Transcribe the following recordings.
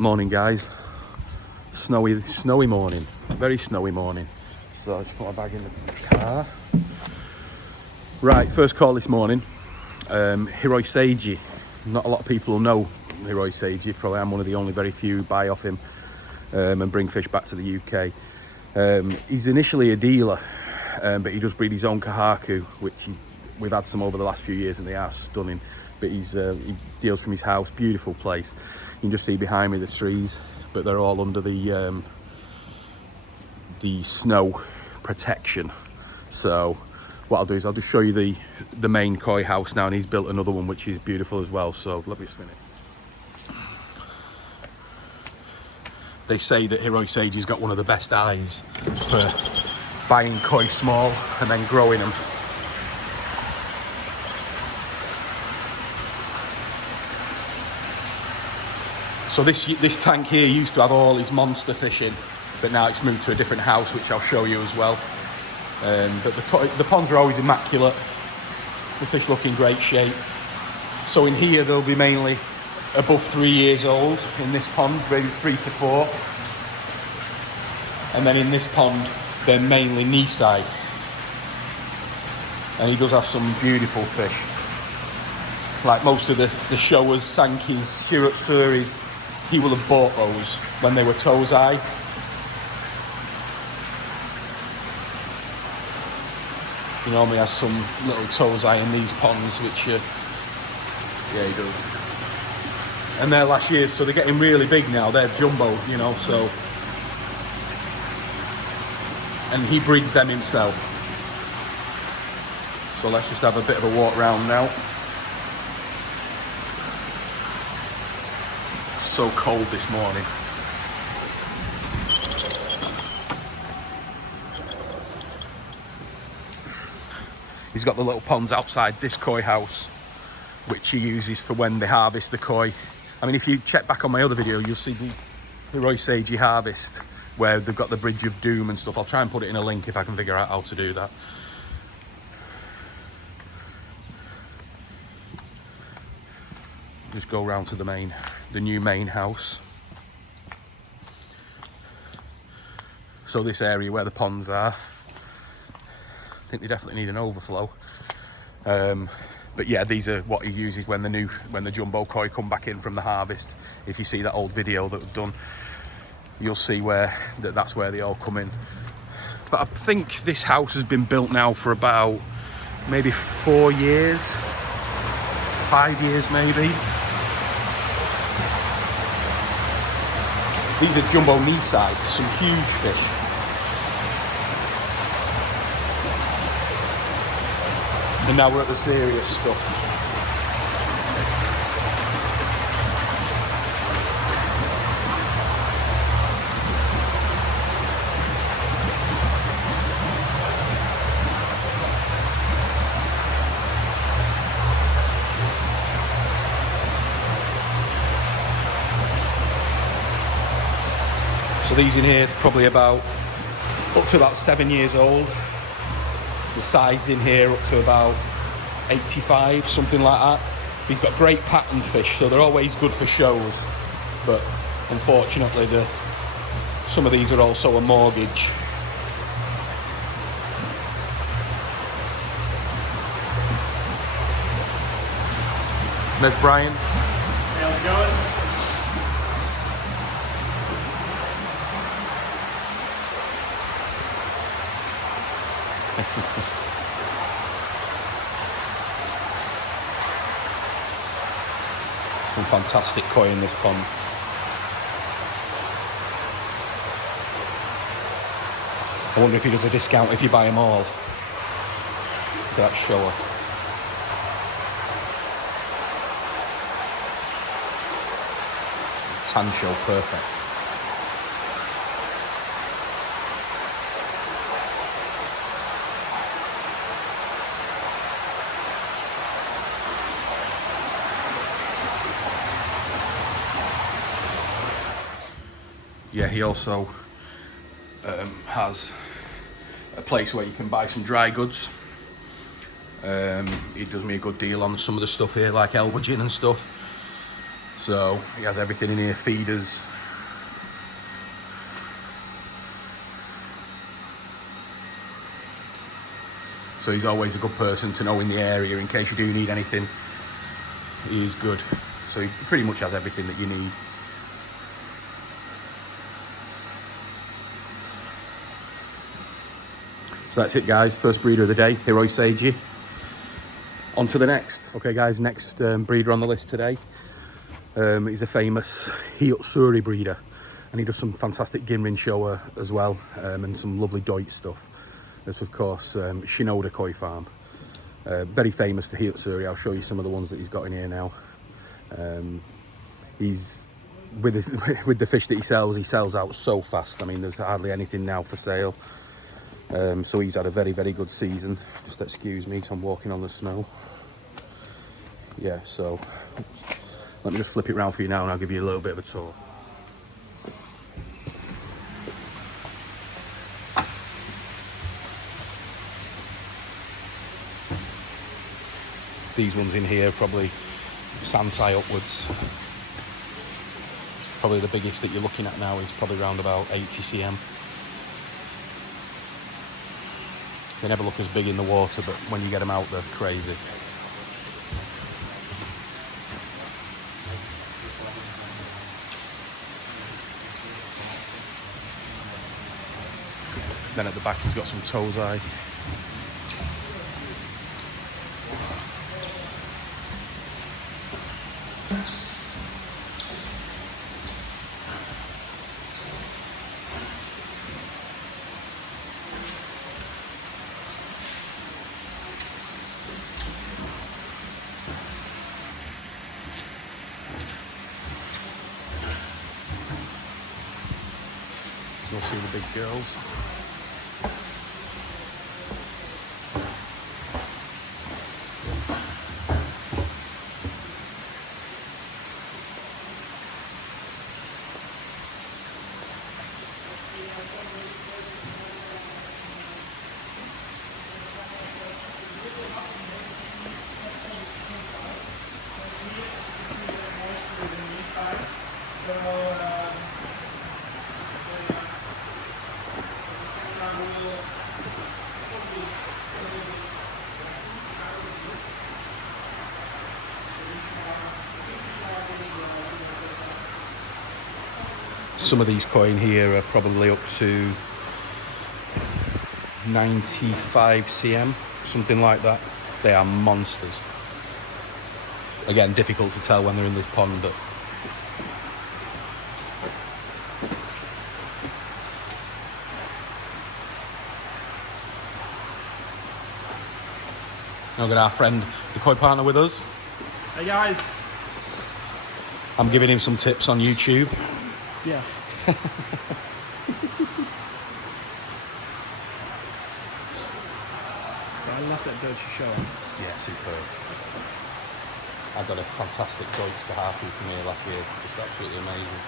Morning, guys. Snowy morning. Very snowy morning. So I just put my bag in the car. Right, first call this morning. Hiroi Seiji. Not a lot of people will know Hiroi Seiji. Probably I'm one of the only very few who buy off him and bring fish back to the UK. He's initially a dealer, but he does breed his own kahaku, which we've had some over the last few years and they are stunning. But he deals from his house. Beautiful place. You can just see behind me the trees, but they're all under the snow protection. So what I'll do is I'll just show you the main koi house now, and he's built another one which is beautiful as well. So let me just a minute. They say that Hiroi Seiji's got one of the best eyes for buying koi small and then growing them. So this tank here used to have all his monster fish in, but now it's moved to a different house, which I'll show you as well. But the ponds are always immaculate. The fish look in great shape. So in here they'll be mainly above 3 years old in this pond, maybe 3 to 4. And then in this pond they're mainly knee side. And he does have some beautiful fish. Like most of the showers, sankis, shirotsuris, he will have bought those when they were tozai. He normally has some little tozai in these ponds, which yeah, he does. And they're last year, so they're getting really big now. They're jumbo, you know, so. And he breeds them himself. So let's just have a bit of a walk round now. So cold this morning. He's got the little ponds outside this koi house, which he uses for when they harvest the koi. I mean, if you check back on my other video, you'll see the Hiroi Seiji Harvest, where they've got the Bridge of Doom and stuff. I'll try and put it in a link if I can figure out how to do that. Just go round to the new main house. So this area where the ponds are, I think they definitely need an overflow. But yeah, these are what he uses when the jumbo koi come back in from the harvest. If you see that old video that we've done, you'll see that's where they all come in. But I think this house has been built now for about maybe 4 years, 5 years maybe. These are jumbo knee side, some huge fish. And now we're at the serious stuff. So these in here probably up to about 7 years old. The size in here up to about 85, something like that. He's got great patterned fish, so they're always good for shows. But unfortunately, some of these are also a mortgage. There's Brian. How's it going? Some fantastic koi in this pond. I wonder if he does a discount if you buy them all. Look at that shower. Tan show, perfect. Yeah, he also has a place where you can buy some dry goods. He does me a good deal on some of the stuff here, like elbow gin and stuff. So he has everything in here, feeders. So he's always a good person to know in the area in case you do need anything. He is good. So he pretty much has everything that you need. So that's it, guys. First breeder of the day, Hiroi Seiji. On to the next. Okay, guys, next breeder on the list today. He's a famous Hiyotsuri breeder, and he does some fantastic Ginrin Showa as well, and some lovely Deutsch stuff. This, of course, Shinoda Koi Farm. Very famous for Hiyotsuri. I'll show you some of the ones that he's got in here now. He's with the fish that he sells out so fast. I mean, there's hardly anything now for sale. So he's had a very, very good season. Just excuse me, 'cause I'm walking on the snow. Yeah, so let me just flip it around for you now and I'll give you a little bit of a tour. These ones in here probably Sansai upwards. Probably the biggest that you're looking at now is probably around about 80 cm. They never look as big in the water, but when you get them out, they're crazy. Then at the back, he's got some Tozai. You'll see the big girls. Some of these koi in here are probably up to 95 cm, something like that. They are monsters. Again, difficult to tell when they're in this pond, but I've got our friend, the koi partner, with us. Hey guys. I'm giving him some tips on YouTube. Yeah. So I love that Doji show. Yeah, superb. I got a fantastic Deutsch Harpy from here last year. It's absolutely amazing.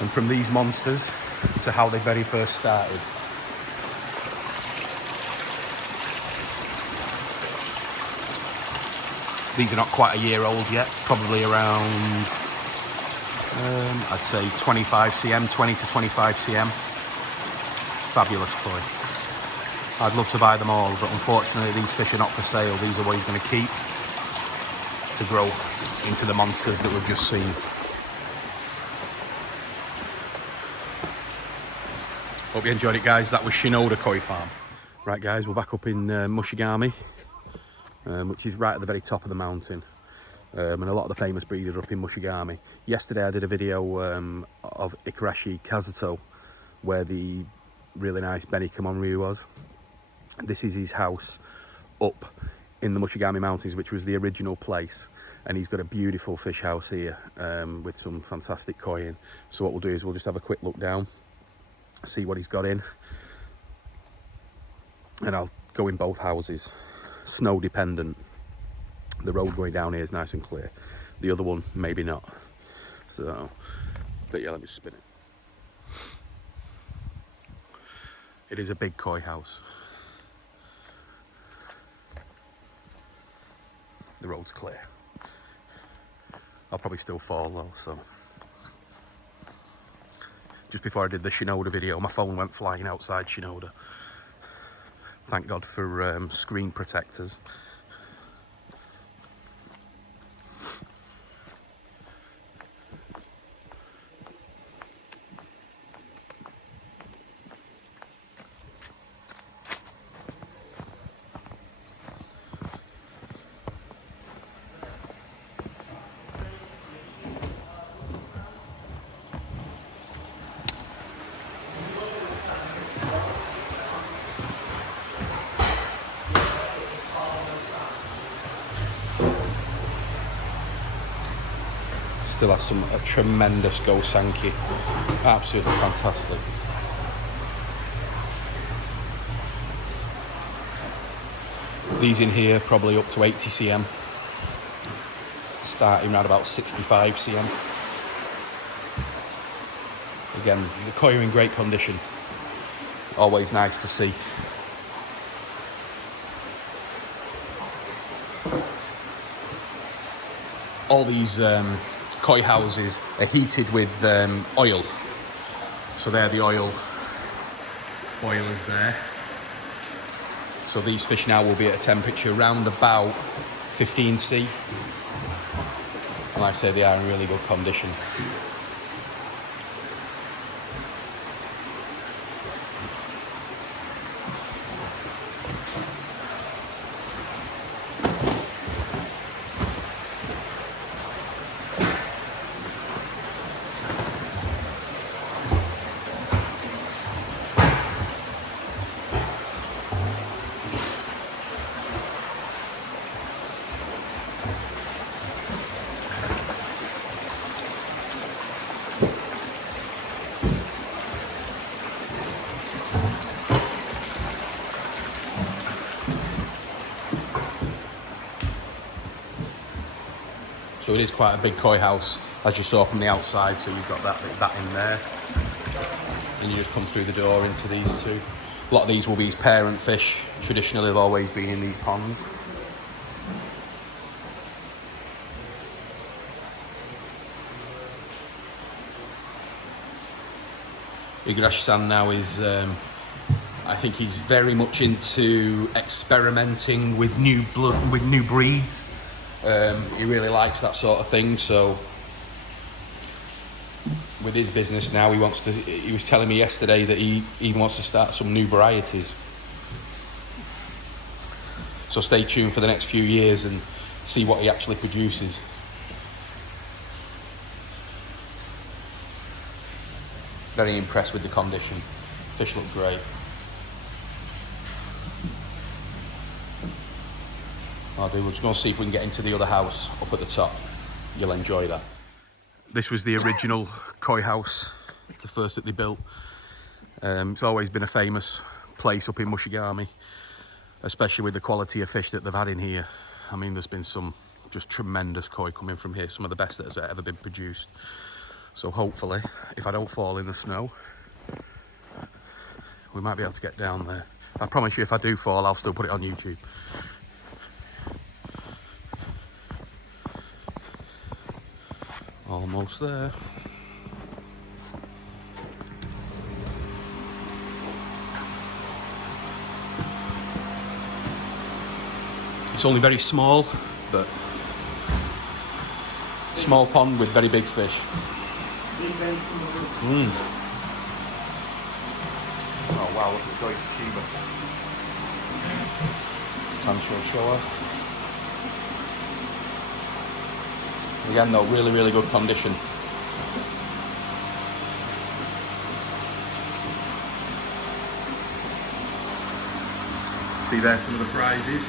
And from these monsters to how they very first started. These are not quite a year old yet, probably around, I'd say 25 cm, 20 to 25 cm. Fabulous koi. I'd love to buy them all, but unfortunately these fish are not for sale. These are what he's going to keep to grow into the monsters that we've just seen. Hope you enjoyed it, guys. That was Shinoda Koi Farm. Right, guys, we're back up in Mushigame, which is right at the very top of the mountain. And a lot of the famous breeders are up in Mushigame. Yesterday I did a video of Igarashi Kazuto, where the really nice Benny Kamonryu was. This is his house up in the Mushigame Mountains, which was the original place. And he's got a beautiful fish house here with some fantastic koi in. So what we'll do is we'll just have a quick look down, see what he's got in, and I'll go in both houses. Snow dependent, The road going down here is nice and clear. The other one, maybe not. So, but yeah, let me spin it. It is a big koi house. The road's clear. I'll probably still fall though, so. Just before I did the Shinoda video, my phone went flying outside Shinoda. Thank God for screen protectors. Still has a tremendous go Sankey. Absolutely fantastic. These in here probably up to 80 cm. Starting around about 65 cm. Again, the koi are in great condition. Always nice to see. All these koi houses are heated with oil. So they're the oil boilers there. So these fish now will be at a temperature around about 15°C. And like I say, they are in really good condition. So it is quite a big koi house, as you saw from the outside. So you've got that in there, and you just come through the door into these two. A lot of these will be his parent fish. Traditionally, they've always been in these ponds. Igarashi-san now is, I think he's very much into experimenting with new breeds. He really likes that sort of thing. So with his business now, he was telling me yesterday that he wants to start some new varieties. So stay tuned for the next few years and see what he actually produces. Very impressed with the condition. Fish look great. We're just going to see if we can get into the other house up at the top. You'll enjoy that. This was the original koi house, the first that they built. It's always been a famous place up in Mushigame, especially with the quality of fish that they've had in here. I mean, there's been some just tremendous koi coming from here, some of the best that has ever been produced. So hopefully, if I don't fall in the snow, we might be able to get down there. I promise you, if I do fall, I'll still put it on YouTube. Almost there. It's only very small, but small pond with very big fish. Oh wow, look at the Goi's tuber. Tancho shower. Again though, really good condition. See there some of the prizes.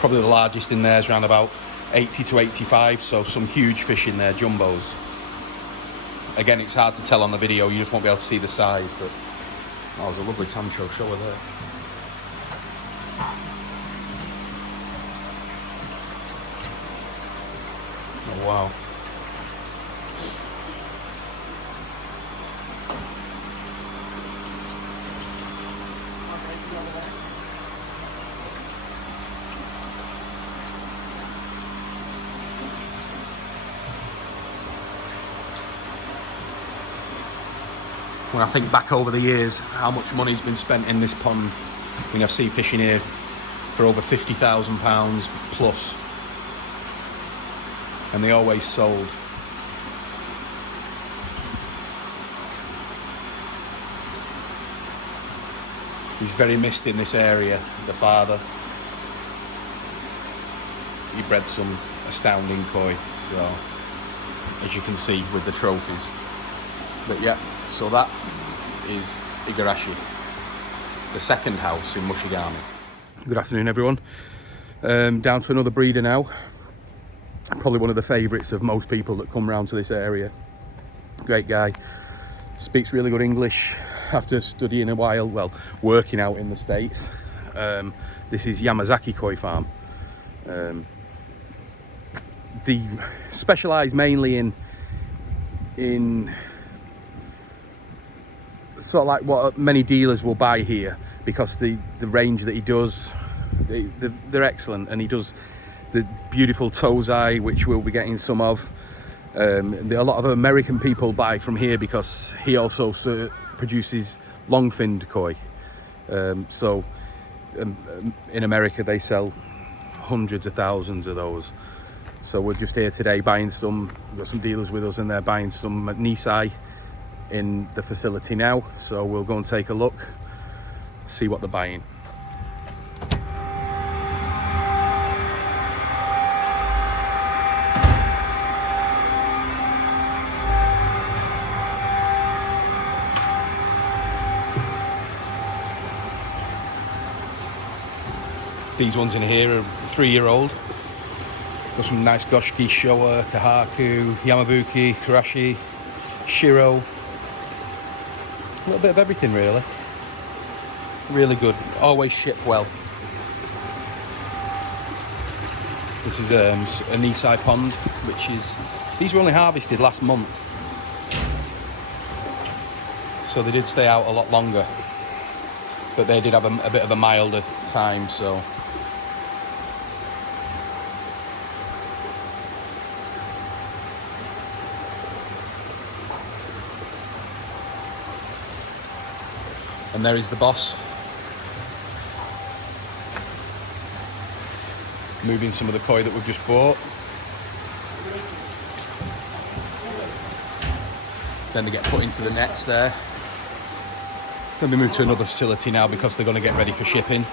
Probably the largest in there is around about 80 to 85, so some huge fish in there, jumbos. Again, it's hard to tell on the video, you just won't be able to see the size, but oh, there's a lovely tancho shower there. Oh, wow. When I think back over the years, how much money's been spent in this pond. I mean, I've seen fishing here for over £50,000 plus. And they always sold. He's very missed in this area, the father. He bred some astounding koi, so as you can see with the trophies. But yeah, so that is Igarashi, the second house in Mushigame. Good afternoon, everyone. Down to another breeder now. Probably one of the favourites of most people that come round to this area. Great guy, speaks really good English after studying a while, well, working out in the States. This is Yamazaki Koi farm. They specialise mainly in sort of like what many dealers will buy here, because the range that he does, they're excellent, and he does the beautiful Tozai, which we'll be getting some of. A lot of American people buy from here because he also produces long-finned koi. So in America they sell hundreds of thousands of those. So we're just here today buying some. We've got some dealers with us and they're buying some Nisai in the facility now. So we'll go and take a look, see what they're buying. These ones in here are 3-year-old. Got some nice Goshiki, Showa, Kahaku, Yamabuki, Karashi, Shiro. A little bit of everything, really. Really good. Always ship well. This is a Nisai pond, which is... These were only harvested last month. So they did stay out a lot longer. But they did have a bit of a milder time, so... And there is the boss, moving some of the koi that we've just bought. Then they get put into the nets there. Then they move to another facility now because they're going to get ready for shipping.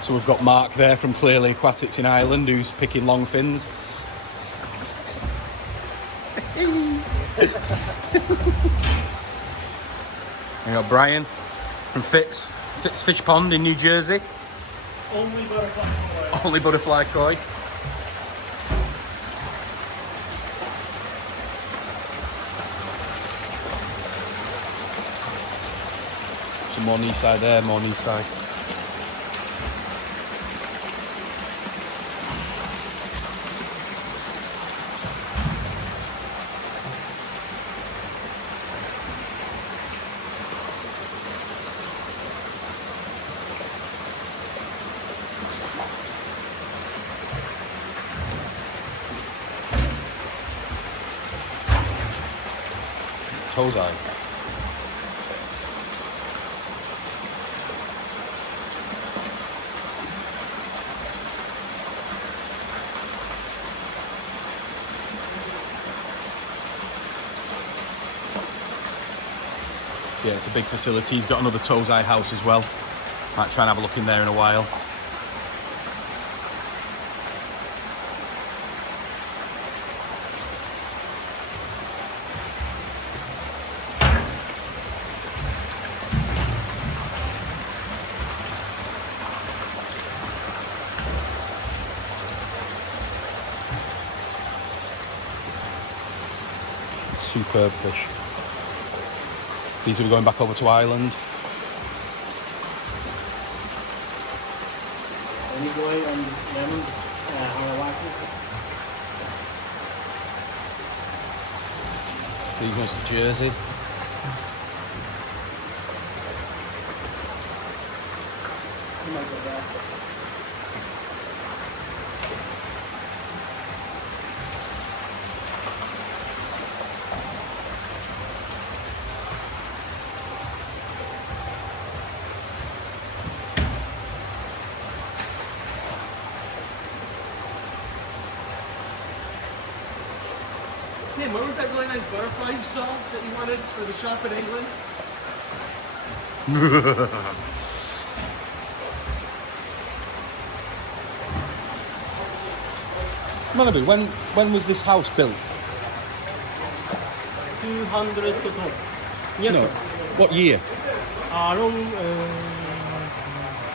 So we've got Mark there from Clearly Aquatics in Ireland, who's picking long fins. We got Brian from Fitz Fish Pond in New Jersey. Only butterfly koi. Only butterfly koi. Some more Nisai there, more Nisai. Tozai. Yeah, it's a big facility. He's got another Tozai house as well. Might try and have a look in there in a while. superb fish. These will be going back over to Ireland. Nishikigoi and lemon, Yamazaki. These ones to Jersey. You might go back. Tim, what was that really nice butterfly you saw that you wanted for the shop in England? Manabu, when was this house built? 200 to top. No. What year? Around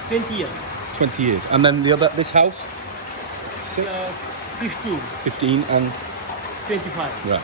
20 years. 20 years. And then this house? 6? 15, 15 and 25. right.